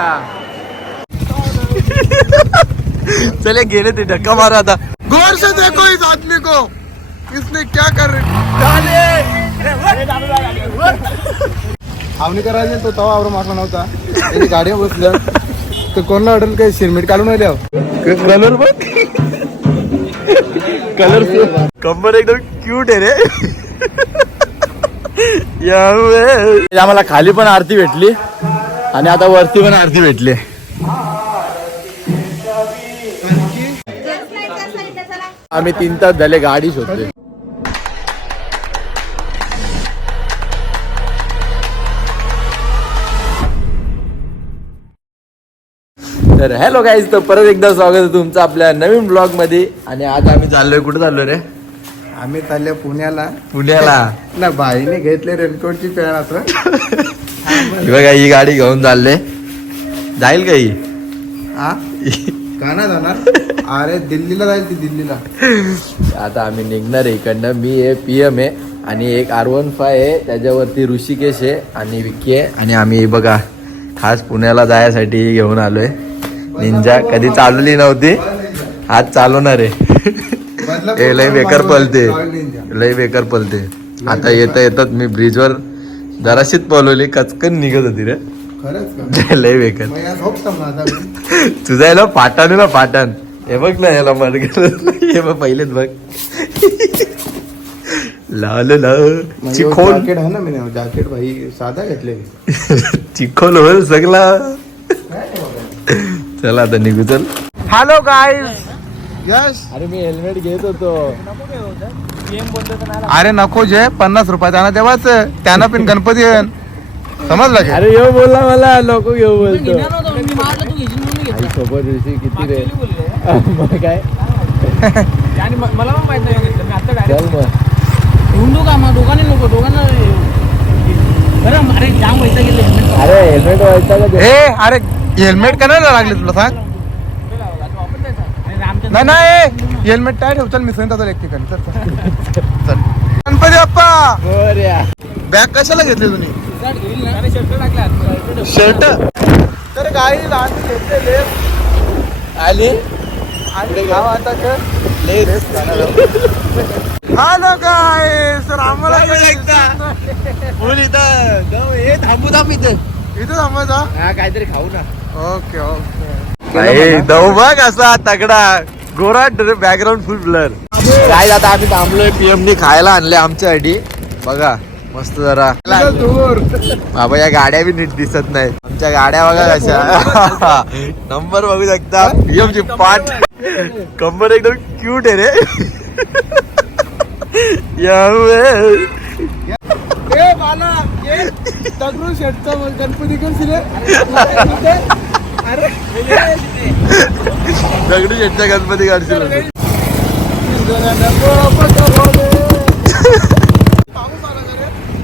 चले गेले ते धक्का मारा आता. गौर से देखो इस आदमी को। इसने क्या कर आवनी करायचे तो तवा आवरून मारला नव्हता. त्याची गाडी बसलं. तर कोणला ऑर्डर काय? सिरमिट काढून राहिले कलर बघ. कलर कंबर एकदम क्यूट आहे रे. यामुळे आम्हाला खाली पण आरती भेटली. आणि आता वरती पण आरती भेटली. आम्ही तीन तास झाले गाडी शोधतोय तर हॅलो गाईज तर परत एकदा स्वागत आहे तुमचं आपल्या नवीन ब्लॉगमध्ये. आणि आज आम्ही चाललोय कुठे चाललोय रे? आम्ही चालले पुण्याला. पुण्याला. ना बाईने घेतले रेनकोटची पॅन असं बघा ही गाडी घेऊन चालले. जाईल का ही? हा? का नाही जाणार? अरे दिल्लीला जाईल ती दिल्लीला. आता आम्ही निघणार आहे इकडनं. मी आहे पी एम आहे आणि एक आर वन फाय आहे. त्याच्यावरती ऋषिकेश आहे आणि विकी आहे. आणि आम्ही बघा खास पुण्याला जायसाठी घेऊन आलोय. निंजा कधी चालवली नव्हती. आज चालवणार आहे. हे लय बेकार पलते. लय बेकार पलते. आता येता येतात मी ब्रिजवर जराशीच पळवली कचकन निघत होती रे. खरंच लय बेकार. तुझा याला पाटाने ना पाटान. हे बघ ना याला मडगल हे बघ पहिलेच बघ. लाल लाल. चिखोल. जॅकेट आहे ना मी जॅकेट भाई साधा घेतले चिखोल होल सगळा. चला आता निघू चल. हॅलो गाईज यस अरे मी हेल्मेट घेत होतो अरे नको जे पन्नास रुपये त्यांना तेव्हाच त्यांना पण गणपती येईन. समजलं का अरे येऊ बोलला मला नको घेऊ बोलतो. आई सोबत दिवशी किती रे. मग काय मला पण माहीत नाही घेतलं. मी आता direct चल मग हुंडू का मग दोघांनी नको दोघांना बरं अरे जाम पैसा गेले helmet. अरे हेल्मेट व्हायचा का ते? ए अरे हेल्मेट का नाही लागले तुला सांग नाही नाही हेल्मेट काय ठेव चल मी सांगतो एक ठिकाणी. चल चल. चल गणपती बाप्पा. बॅग कशाला घेतली तुम्ही. शर्ट? तर गाई आम्ही घेतलेले. आली? आणि गाव आता हॅलो काय सर आम्हाला फुल इथं. जाऊ, हे थांबू थांब इथे. इथं थांबायचा हा काहीतरी खाऊ ना. Okay okay. भाई दऊ बघ असा तगडा. गोरा बॅकग्राऊंड फुल ब्लर काय आता आम्ही थांबलोय पीएमनी खायला आणले आमच्यासाठी बघा मस्त जरा दूर बाबा या गाड्या बी नीट दिसत नाही आमच्या गाड्या बघा कशा नंबर बघू शकता पीएम ची पाठ कंबर एकदम क्यूट आहे रे गणपती अरे दगडू शेटचा गणपती काढशील.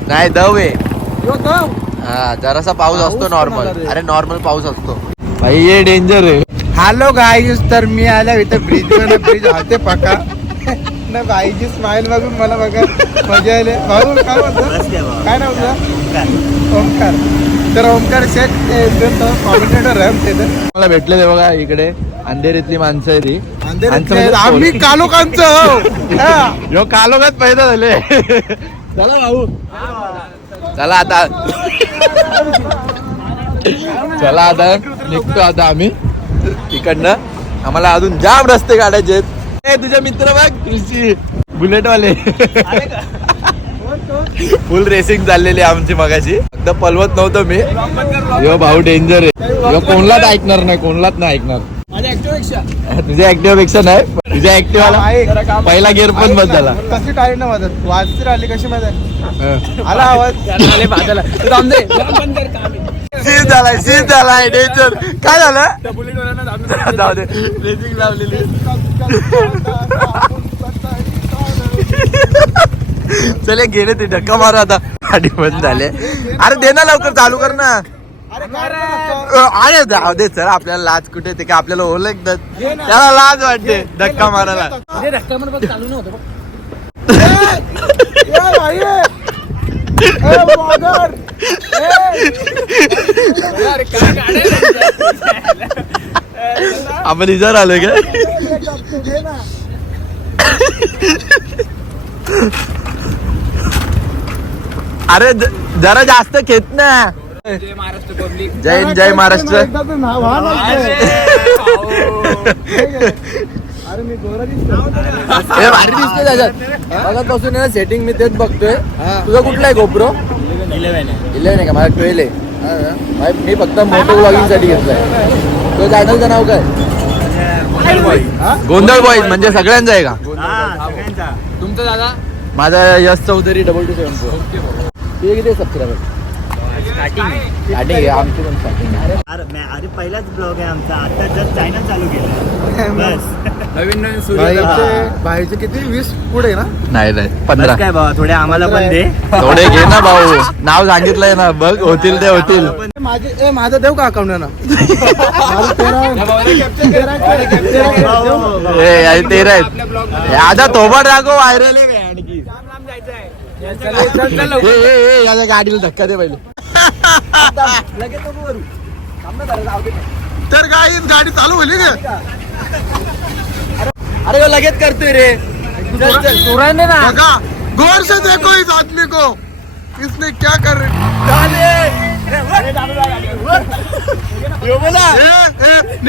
नाही दव आहे. हा जरासा पाऊस असतो नॉर्मल अरे नॉर्मल पाऊस असतो. भाई ये डेंजर आहे. हॅलो गाईज तर मी आल्या इथं ब्रिज वर. ब्रिज हाते पका ना बाईची स्माइल बघून मला बघा. मजा आले. भाऊ काय म्हणतो? काय नाव तुझं? ओमकार तर ओमकार शेठ कॉमेंटेटर आहे मला भेटले ते बघा इकडे. अंधेरीतली माणसं आहे ती आहेत. आम्ही कालोखांचं. यो कालोगात पैदा झाले. चला भाऊ. चला आता. चला आता. निघतो आता आम्ही. इकडनं. आम्हाला अजून जाम रस्ते काढायचे आहेत. तुझे मित्र बघ कृषी बुलेट वाले फुल रेसिंग चाललेली आहे आमची मगाशी. फक्त पलवत नव्हतं मी. यो भाऊ डेंजर आहे. यो कोणलाच ऐकणार नाही कोणलाच नाही ऐकणार. तुझ्या ऍक्टिव्हा पेक्षा नाही. तुझ्या ऍक्टिव्हाला. पहिला गिअर पण बंद झाला. कशी टाळी ना मदत वाजती आली कशी मदत. आला आवाज. सीज झालाय सीज झालाय डेंजर काय झालं? जाऊ दे. रेसिंग लावलेली. चले गेले ते धक्का मारा आता गाडी बंद झाले अरे दे ना लवकर चालू कर ना अरे जाऊ दे सर आपल्याला लाज कुठे ते काय आपल्याला ओळखतात त्याला लाज वाटते धक्का मारायला अरे रक्कम बघ चालू नव्हतं बघ. ए, भाई, ए. ए, वागर. ए. आपण इजार आलोय का अरे जरा जास्त घेत ना. महाराष्ट्र पब्लिक जय जय महाराष्ट्र. अरे मी दिसतो त्याच्यात. आहे ना सेटिंग मी तेच बघतोय. तुझा कुठला आहे गोप्रो इलेव्हन आहे का? माझा ट्वेल्व आहे. मी फक्त मोटो ब्लॉगिंगसाठी घेतलाय. तो चॅनलचं नाव काय? गोंधळ बॉईज म्हणजे सगळ्यांचं आहे का? तुमचं दादा? माझा Yash Chaudhari double two seven four ते किती सबस्क्रायबर स्टार्टिंग आमची पण स्टार्टिंग आहे. अरे मैं- अरे पहिलाच ब्लॉग आहे आमचा. आता जस्ट चॅनल चालू केलं बस. नवीन नवीन बाईचे किती? वीस पुढे ना? नाही नाही बस पंधरा काय बाबा थोडे आम्हाला पण दे. थोडे घे ना भाऊ. नाव सांगितलंय ना बघ होतील ते होतील. माझे ए माझं देऊ का अकाउंट ना? माझं तेरा तेरा तेरा देऊ? ए यार तेरा आहेत. ए, आता थोबड दाखव व्हायरल याच्या गाडीला धक्का दे पहिले तर गाडी गाडी चालू होईल का अरे लगेच करतोय रे चल ना बघा गौर से देखो इस आदमी को इसने क्या कर ए,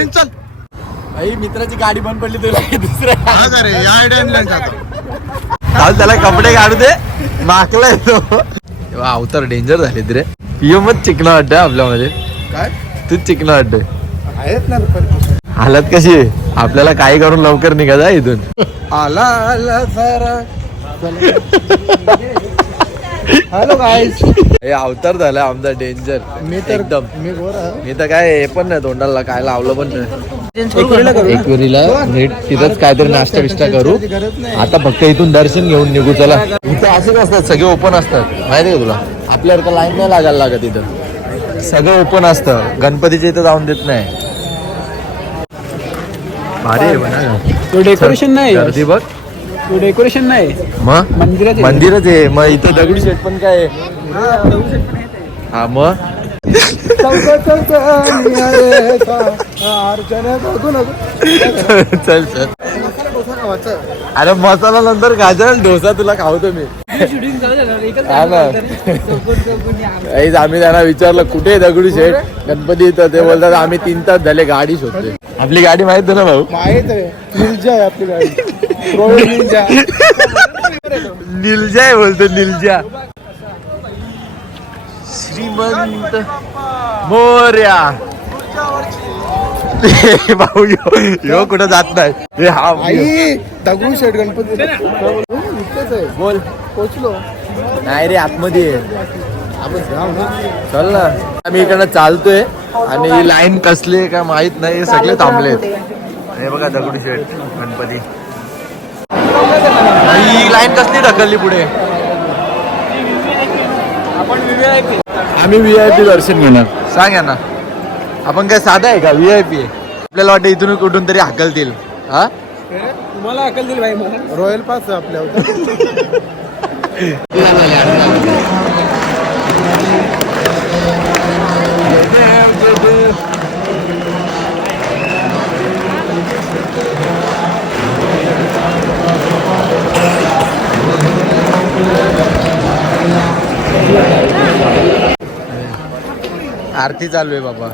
चल भाई मित्राची गाडी बंद पडली तुला दुसऱ्या हा या आयडिया त्याला कपडे काढू दे माकला येतो अवतार डेंजर झाले रे. पिओ मत चिकना वाटतं आपल्यामध्ये. काय? तूच चिकना वाटतं आहेत ना हालत कशी? आहे आपल्याला काही करून लवकर निघायचा इथून. आला आला जरा हॅलो गाईस हे अवतार झाला आमचा डेंजर मी तर एकदम. मी मी तर काय हे पण नाही तोंडाला काय लावलं पण नाही. एकविरीला नीट तिथंच काहीतरी नाश्ता बिष्टा करू. आता फक्त इथून दर्शन घेऊन निघू चला. इथं असेच असतात सगळे ओपन असतात. माहिती का तुला? आपल्यासारखं लाईन नाही लागायला लागत इथं. सगळं ओपन असतं. गणपतीच्या इथं जाऊन देत नाही. तो डेकोरेशन नाही. गर्दी बघ. तो डेकोरेशन नाही. मग. मंदिरच आहे. मग इथं दगडी शेट पण काय आहे? हा मग? चल चल. अरे मसाला नंतर गाजर डोसा तुला खावतो मी. हा ना. आम्ही त्यांना विचारलं कुठे दगडू शेठ? गणपती इथं. ते बोलतात आम्ही तीन तास झाले गाडी शोधतोय. आपली गाडी माहीत ना भाऊ? माहीत आहे. आपली गाडी. निलजा आहे बोलतो निलजा श्रीमंत मोर्या. भाऊ यो यो कुठं जात नाही. हे हा आई दगडू शेठ गणपती. बोल. पोचलो. नाही रे आतमध्ये चल ना. आम्ही इकडनं चालतोय आणि ही लाईन कसली का माहीत नाही हे सगळे थांबलेत. हे बघा दगडू शेठ गणपती. ही लाईन कसली ढकलली पुढे? आम्ही व्ही आय पी दर्शन घेणार. सांग ना आपण काय साधा आहे का? व्ही आय पी आपल्याला वाटतं इथून कुठून तरी हाकलतील हा? तुम्हाला अकल दिली भाई मला रॉयल पास आपल्या होतं आरती चालू आहे बाबा.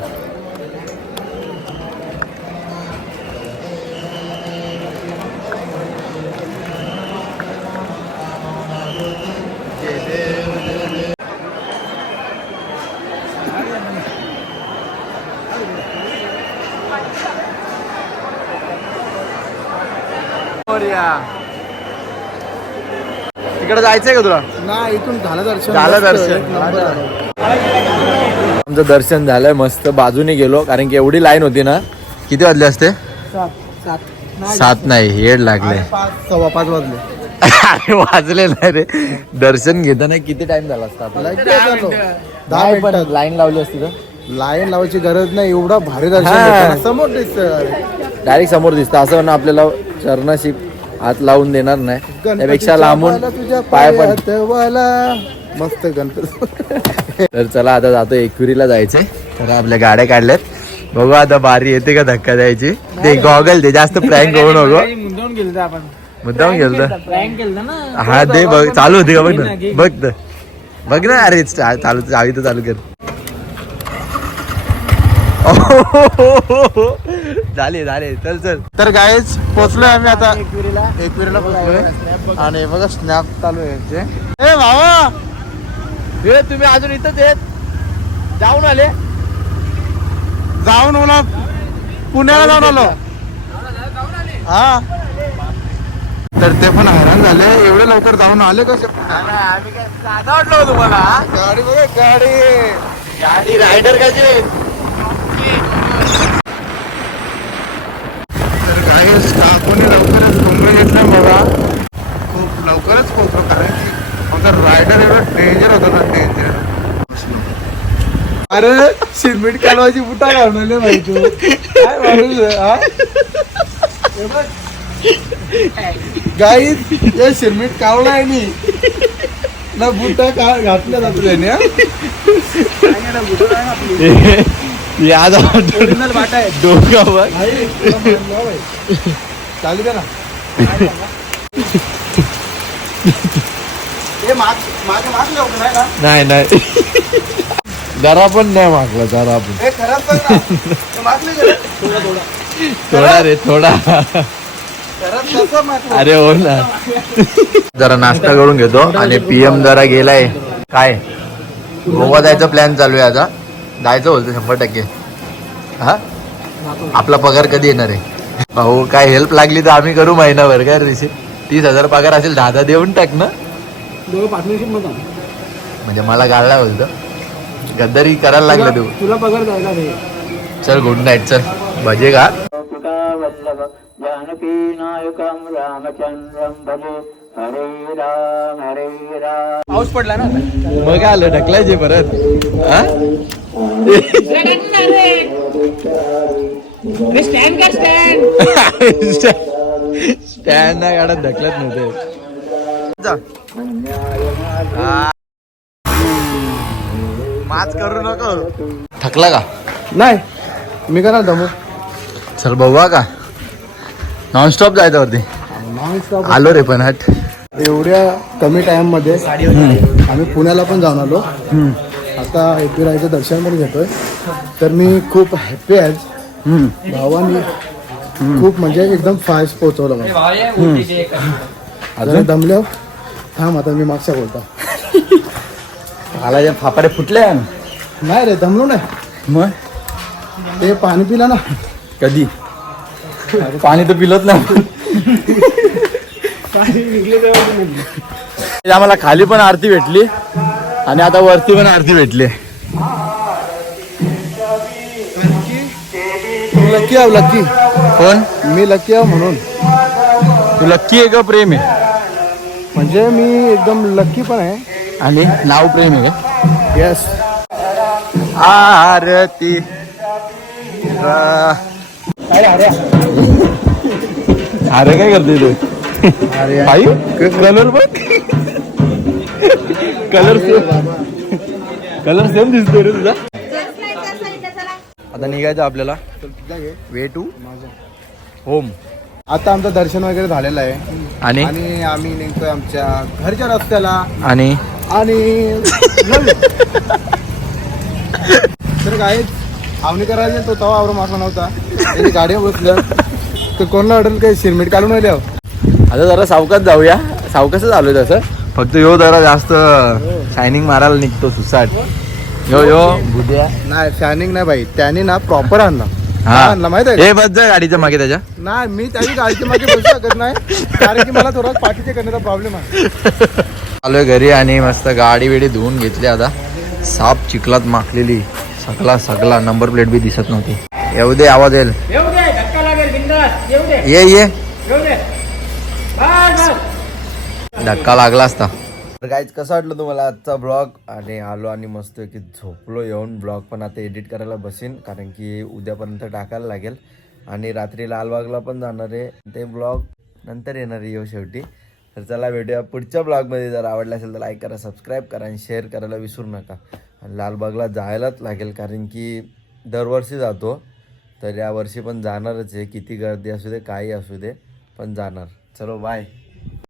जायचंय का तुला? ना इथून झालं दर्शन. झालं. आमचं दर्शन झालंय मस्त बाजूने गेलो कारण की एवढी लाईन होती ना. किती वाजले असते? सात नाही हेड लागले. पाच सव्वा पाच वाजले. अरे वाजले नाही रे. दर्शन घेताना किती टाइम झाला असता आपला? लगेच आलो. दहा नाही पण मिनिटात लाईन लावली असती तर. लाईन लावायची गरज नाही एवढा भारी दर्शन हा. समोर दिसत. डायरेक्ट समोर दिसतं असं ना आपल्याला चरणाशी हात लावून देणार नाही. त्यापेक्षा लांबून तुझ्या पाय पण मस्त गणपती. तर चला आता जातो एकविरीला जायचंय. तर आपल्या गाड्या काढल्यात. बघू आता बारी येते का धक्का द्यायची. ते गॉगल ते जास्त प्रँक होऊ नको. मुद्दाम गेलो आपण. मुद्दाम गेलं तर प्रँक केलं ना. हा दे बघ चालू होती का? बघ ना. बघ तर बघ ना. अरे चा- चालू चावी तर चालू कर. झाले झाले. चल चल. तर गायच पोचलोय आम्ही आता. एकविरीला पोचलोय आणि बघा स्नॅप चालू आहे यांचे. ए भावा! हे तुम्ही अजून इथंच आहेत? जाऊन आले? जाऊन मला पुण्याला जाऊन आलो. हा. तर ते पण हैराण झाले. एवढे लवकर जाऊन आले कसे? आम्ही काय साधा वाटलो तुम्हाला गाडी बघा गाडी. गाडी रायडर कसे तर काय आपण लवकरच मुंबई घेतलं बघा खूप लवकरच पोहोचलो कारण की आमचा रायडर एवढा डेंजर होता ना डेंजर अरे सिमेंट कालवाची बुटा घालवले भाई तू काय माणूस आहे, हा? हे बघ. हे सिमेंट कावला आहे नी ना बुटा का घातल्या जातो त्याने हा? याद डोका बघ आई, तुला म्हणलं हा भाई. चालू दे ना हे माग नाही ना नाही नाही जरा पण नाही मागला जरा पण. थोडं थोडं. थोडा रे थोडा? अरे हो ना. जरा नाश्ता करून घेतो आणि पीएम जरा गेलाय. काय? गोवा जायचा प्लॅन चालू आहे आता जायचं बोलतो शंभर टक्के. हा? आपला पगार कधी येणार आहे? भाऊ काय हेल्प लागली तर आम्ही करू महिनाभर काय ऋषी तीस हजार पगार असेल दहा दहा देऊन टाक ना. दोघं पार्टनरशिपमध्ये म्हणजे मला गाळला बोलतो. गद्दारी करायला लागलं तू. तुला पगार जायला रे चल गुड नाईट चल. भजे का वल्लभ जानकी नायकं रामचंद्रं भजे. हरे राम हरे राम. पाऊस पडला ना मग काय आलं? ढकलायचे परत. हा स्टँड कर स्टँड स्टँड नाही काढत ढकलत नव्हते. माच करू नको. थकला का? नाही. मी का ना दमू. चल बघूया का? नॉनस्टॉप जायचं वरती. नॉनस्टॉप आलो रे पण हट. एवढ्या कमी टाइममध्ये आम्ही पुण्याला पण जाऊन आलो. आता एकविरायचं दर्शन पण घेतोय. तर मी खूप हॅपी आहे. भावानी खूप म्हणजे एकदम फास्ट पोहोचवलं मला. अजून दमल्यावर थांब आता मी मागच्या बोलता. आला या फापारे फुटले नाही रे दमलो नाही. मग? ते पाणी पिलं ना. कधी? पाणी तर पिलत नाही. आम्हाला खाली पण आरती भेटली आणि आता वरती पण आरती भेटली. लक्की आहे लक्की कोण? मी लक्की आहे म्हणून. तू लक्की आहे का प्रेम? आहे म्हणजे मी एकदम लक्की पण आहे. आणि नाव प्रेम आहे. का येस आरती रा- अरे काय करते तू? अरे आई कलर बघ. कलर कलर सेम दिसतोय रे तुझा. आता निघायचं आपल्याला. वे टू होम आता आमचं दर्शन वगैरे झालेलं आहे. आणि? आणि आम्ही निघतोय आमच्या घरच्या रस्त्याला. आणि? आणि तर काय आवणी करायचे तो तवा आवरून मागला नव्हता. त्याची गाडी बसलं तर कोणाला वाटेल काही सिरमिट काढून राहिले. आता जरा सावकाश जाऊया. सावकाशच आलोय तसं. फक्त यो जरा जास्त शायनिंग मारायला निघतो सुसाट. यो यो बुद्या. नाही फॅनिंग नाही भाई त्याने ना प्रॉपर आणला. हा. माहीत आहे? हे बस जा गाडीच्या मागे त्याच्या. नाही मी त्याची गाडीच्या मागे बसू शकत नाही कारण की मला थोडा पाठीचे करण्याचा प्रॉब्लेम आहे. आलोय घरी आणि मस्त गाडी बिडी धुवून घेतली आता. साप चिखलात माखलेली. सगळा सगळा. नंबर प्लेट बी दिसत नव्हती. येऊ दे आवाज येईल. येऊ दे धक्का लागेल बिंदास. येऊ दे. ये ये. येऊ दे. बस बस. धक्का लागला असता. तर काहीच कसं वाटलं तुम्हाला आजचा ब्लॉग आणि आलो आणि मस्त की झोपलो येऊन. ब्लॉग पण आता एडिट करायला बसीन कारण की उद्यापर्यंत टाकायला लागेल. आणि रात्री लालबागला पण जाणार आहे. ते ब्लॉग नंतर येणार आहे येऊ शेवटी. तर चला भेटूया पुढच्या ब्लॉगमध्ये जर आवडला असेल तर लाईक करा सबस्क्राईब करा आणि शेअर करायला विसरू नका. आणि लालबागला जायलाच लागेल कारण की दरवर्षी जातो. तर यावर्षी पण जाणारच आहे. किती गर्दी असू दे काही असू दे पण जाणार. चलो बाय